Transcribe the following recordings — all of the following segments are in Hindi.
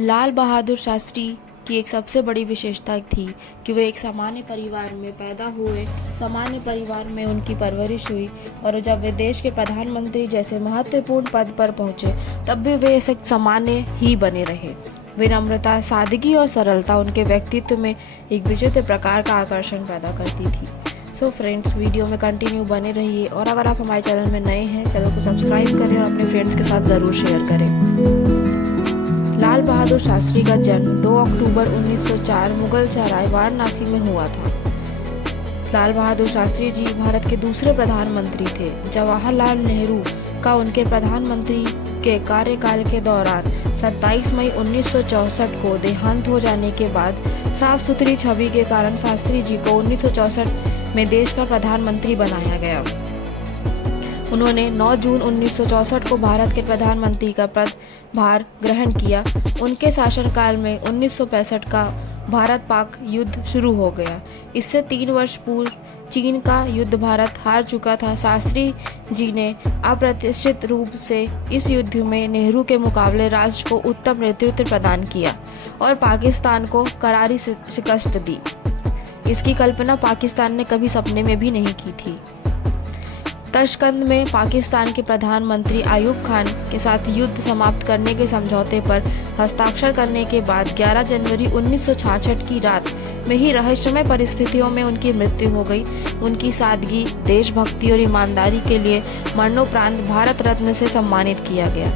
लाल बहादुर शास्त्री की एक सबसे बड़ी विशेषता थी कि वे एक सामान्य परिवार में पैदा हुए, सामान्य परिवार में उनकी परवरिश हुई और जब वे देश के प्रधानमंत्री जैसे महत्वपूर्ण पद पर पहुंचे तब भी वे ऐसे सामान्य ही बने रहे। विनम्रता, सादगी और सरलता उनके व्यक्तित्व में एक विचित्र प्रकार का आकर्षण पैदा करती थी। सो फ्रेंड्स, वीडियो में कंटिन्यू बने रहिए और अगर आप हमारे चैनल में नए हैं, चैनल को सब्सक्राइब करें और अपने फ्रेंड्स के साथ ज़रूर शेयर करें। लाल बहादुर शास्त्री का जन्म 2 अक्टूबर 1904 मुगल सराय वाराणसी में हुआ था। लाल बहादुर शास्त्री जी भारत के दूसरे प्रधानमंत्री थे। जवाहरलाल नेहरू का उनके प्रधानमंत्री के कार्यकाल के दौरान 27 मई 1964 को देहांत हो जाने के बाद साफ सुथरी छवि के कारण शास्त्री जी को 1964 में देश का प्रधानमंत्री बनाया गया। उन्होंने 9 जून 1964 को भारत के प्रधानमंत्री का पदभार ग्रहण किया। उनके शासनकाल में 1965 का भारत पाक युद्ध शुरू हो गया। इससे 3 वर्ष पूर्व चीन का युद्ध भारत हार चुका था। शास्त्री जी ने अप्रत्याशित रूप से इस युद्ध में नेहरू के मुकाबले राष्ट्र को उत्तम नेतृत्व प्रदान किया और पाकिस्तान को करारी शिकस्त दी। इसकी कल्पना पाकिस्तान ने कभी सपने में भी नहीं की थी। तशकंद में पाकिस्तान के प्रधानमंत्री आयूब खान के साथ युद्ध समाप्त करने के समझौते पर हस्ताक्षर करने के बाद 11 जनवरी 1966 की रात में ही रहस्यमय परिस्थितियों में उनकी मृत्यु हो गई। उनकी सादगी, देशभक्ति और ईमानदारी के लिए मरणोपरांत भारत रत्न से सम्मानित किया गया।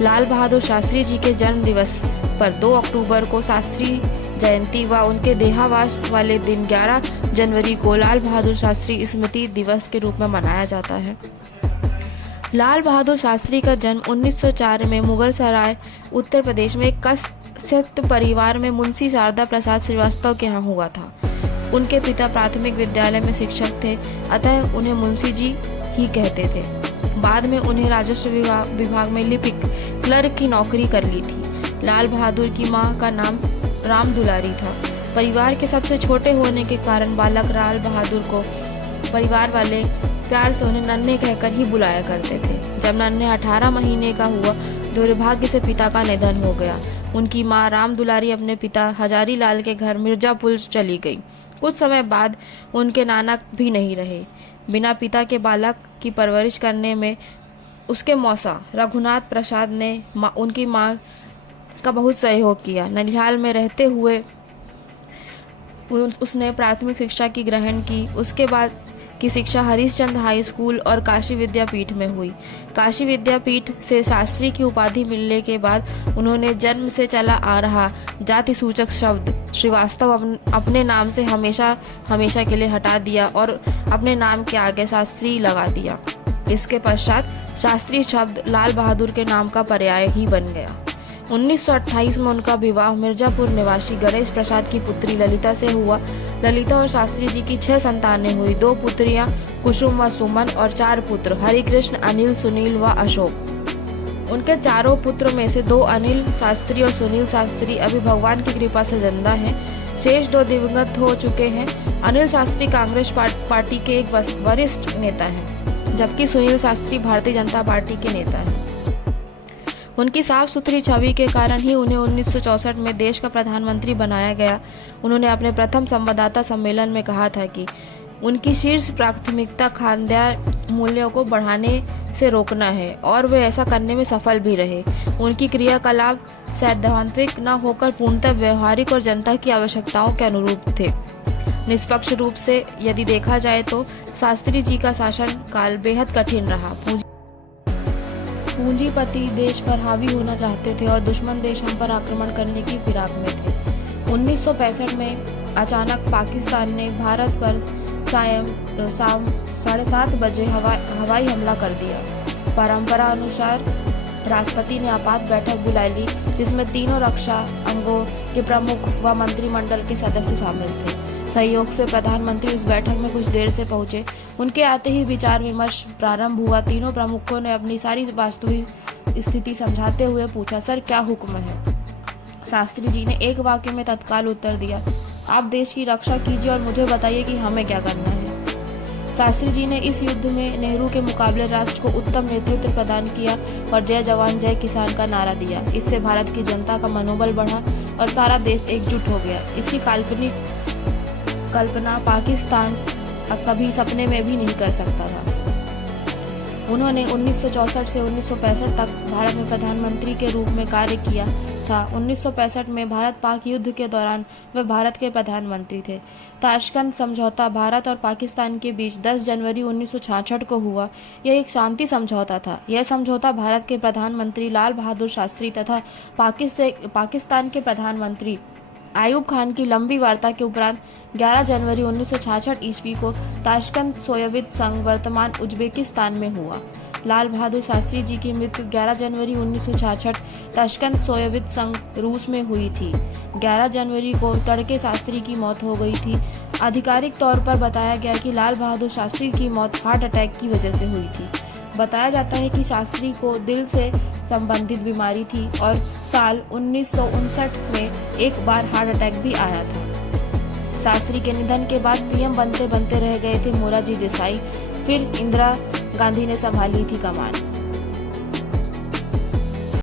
लाल बहादुर शास्त्री जी के जन्म दिवस पर 2 अक्टूबर को शास्त्री जयंती व उनके देहावसान वाले दिन 11 जनवरी को लाल बहादुर शास्त्री स्मृति दिवस के रूप में मनाया जाता है। लाल बहादुर शास्त्री का जन्म 1904 में मुगल सराय उत्तर प्रदेश में एक कस्यत परिवार में मुंशी शारदा प्रसाद श्रीवास्तव के यहाँ हुआ था। उनके पिता प्राथमिक विद्यालय में शिक्षक थे, अतः उन्हें मुंशी जी ही कहते थे। बाद में उन्हें राजस्व विभाग में लिपिक क्लर्क की नौकरी कर ली थी। लाल बहादुर की मां का नाम राम दुलारी था। परिवार के सबसे छोटे होने के कारण बालक लाल बहादुर को परिवार वाले प्यार से उन्हें नन्हे कहकर ही बुलाया करते थे। जब नन्हे 18 महीने का हुआ, दुर्भाग्य से पिता का निधन हो गया। उनकी मां राम दुलारी अपने पिता हजारी लाल के घर मिर्जापुर चली गई। कुछ समय बाद उनके नाना भी नहीं रहे। बिना पिता के बालक की परवरिश करने में उसके मौसा रघुनाथ प्रसाद ने उनकी मां का बहुत सहयोग किया। ननिहाल में रहते हुए उसने प्राथमिक शिक्षा की ग्रहण की। उसके बाद की शिक्षा हरिश्चंद्र हाई स्कूल और काशी विद्यापीठ में हुई। काशी विद्यापीठ से शास्त्री की उपाधि मिलने के बाद उन्होंने जन्म से चला आ रहा जाति सूचक शब्द श्रीवास्तव अपने नाम से हमेशा हमेशा के लिए हटा दिया और अपने नाम के आगे शास्त्री लगा दिया। इसके पश्चात शास्त्री शब्द लाल बहादुर के नाम का पर्याय ही बन गया। 1928 में उनका विवाह मिर्जापुर निवासी गणेश प्रसाद की पुत्री ललिता से हुआ। ललिता और शास्त्री जी की 6 संतानें हुई। 2 पुत्रियां कुसुम व सुमन और 4 पुत्र हरिकृष्ण, अनिल, सुनील व अशोक। उनके चारों पुत्रों में से 2 अनिल शास्त्री और सुनील शास्त्री अभी भगवान की कृपा से जिंदा हैं। शेष 2 दिवंगत हो चुके हैं। अनिल शास्त्री कांग्रेस पार्टी के एक वरिष्ठ नेता हैं, जबकि सुनील शास्त्री भारतीय जनता पार्टी के नेता हैं। उनकी साफ सुथरी छवि के कारण ही उन्हें 1964 में देश का प्रधानमंत्री बनाया गया। उन्होंने अपने प्रथम संवाददाता सम्मेलन में कहा था कि उनकी शीर्ष प्राथमिकता खानदानी मूल्यों को बढ़ाने से रोकना है और वे ऐसा करने में सफल भी रहे। उनकी क्रियाकलाप सैद्धांतिक न होकर पूर्णतः व्यवहारिक और जनता की आवश्यकताओं के अनुरूप थे। निष्पक्ष रूप से यदि देखा जाए तो शास्त्री जी का शासन काल बेहद कठिन रहा। पूंजीपति देश पर हावी होना चाहते थे और दुश्मन देश हम पर आक्रमण करने की फिराक में थे। 1965 में अचानक पाकिस्तान ने भारत पर शाम 7:30 बजे हवाई हमला कर दिया। परंपरा अनुसार राष्ट्रपति ने आपात बैठक बुला ली, जिसमें तीनों रक्षा अंगों के प्रमुख व मंत्रिमंडल के सदस्य शामिल थे। सहयोग से प्रधानमंत्री उस बैठक में कुछ देर से पहुंचे। उनके आते ही विचार विमर्श प्रारंभ हुआ। तीनों प्रमुखों ने अपनी सारी वास्तविक स्थिति समझाते हुए पूछा, सर क्या हुक्म है? शास्त्री जी ने एक वाक्य में तत्काल उत्तर दिया, आप देश की रक्षा कीजिए और मुझे बताइए कि हमें क्या करना है। शास्त्री जी ने इस युद्ध में नेहरू के मुकाबले राष्ट्र को उत्तम नेतृत्व प्रदान किया और जय जवान जय किसान का नारा दिया। इससे भारत की जनता का मनोबल बढ़ा और सारा देश एकजुट हो गया। इसकी काल्पनिक कल्पना पाकिस्तान कभी सपने में भी नहीं कर सकता था। उन्होंने 1964 से 1965 तक भारत में प्रधानमंत्री के रूप में कार्य किया था। 1965 में भारत पाक युद्ध के दौरान वे भारत के प्रधानमंत्री थे। ताशकंद समझौता भारत और पाकिस्तान के बीच 10 जनवरी 1966 को हुआ। यह एक शांति समझौता था। यह समझौता भारत के प्रधानमंत्री लाल बहादुर शास्त्री तथा पाकिस्तान के प्रधानमंत्री आयूब खान की लंबी वार्ता के उपरांत 11 जनवरी 1966 ईस्वी को ताशकंद सोवियत संघ वर्तमान उज्बेकिस्तान में हुआ। लाल बहादुर शास्त्री जी की मृत्यु 11 जनवरी 1966 ताशकंद सोवियत संघ रूस में हुई थी। 11 जनवरी को तड़के शास्त्री की मौत हो गई थी। आधिकारिक तौर पर बताया गया कि लाल बहादुर शास्त्री की मौत हार्ट अटैक की वजह से हुई थी। बताया जाता है कि शास्त्री को दिल से संबंधित बीमारी थी और साल 1959 में एक बार हार्ट अटैक भी आया था। शास्त्री के निधन के बाद पीएम बनते बनते रह गए थे मोरारजी देसाई। फिर इंदिरा गांधी ने संभाली थी कमान।